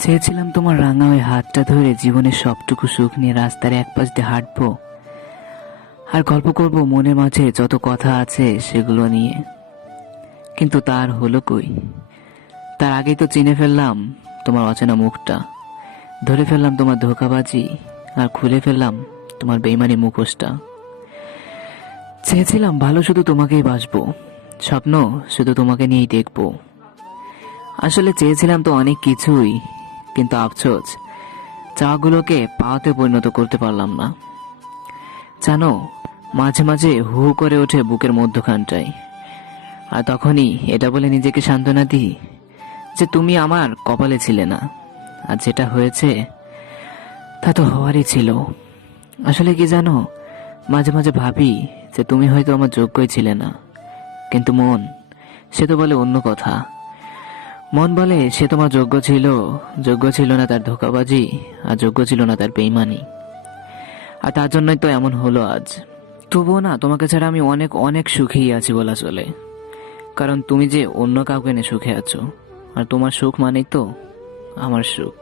চেয়েছিলাম তোমার রাঙা ওই হাতটা ধরে জীবনের সবটুকু সুখ নিয়ে রাস্তার এক পাশ দিয়ে হাঁটবো আর গল্প করব মনের মাঝে যত কথা আছে সেগুলো নিয়ে। কিন্তু তার হলো কই? তার আগেই তো চিনে ফেললাম তোমার অচেনা মুখটা, ধরে ফেললাম তোমার ধোঁকাবাজি, আর খুলে ফেললাম তোমার বেইমানি মুখোশটা। চেয়েছিলাম ভালো শুধু তোমাকেই বাসবো, স্বপ্ন শুধু তোমাকে নিয়েই দেখবো। আসলে চেয়েছিলাম তো অনেক কিছুই, কিন্তু আফসোস চাওয়াগুলোকে পাওয়াতে পরিণত করতে পারলাম না। জানো, মাঝে মাঝে হু হু করে ওঠে বুকের মধ্যখানটায়, আর তখনই এটা বলে নিজেকে সান্ত্বনা দিই যে তুমি আমার কপালে ছিলে না, আর যেটা হয়েছে তা তো হওয়ারই ছিল। আসলে কি জানো, মাঝে মাঝে ভাবি যে তুমি হয়তো আমার যোগ্যই ছিলে না, কিন্তু মন সে তো বলে অন্য কথা। মন বলে সে তোমার যোগ্য ছিল, যোগ্য ছিল না তার ধোঁকাবাজি, আর যোগ্য ছিল না তার বেইমানি। আর তার জন্যই তো এমন হলো আজ। তবুও না, তোমাকে ছাড়া আমি অনেক অনেক সুখেই আছি বলা চলে, কারণ তুমি যে অন্য কাউকে নিয়ে সুখে আছো, আর তোমার সুখ মানেই তো আমার সুখ।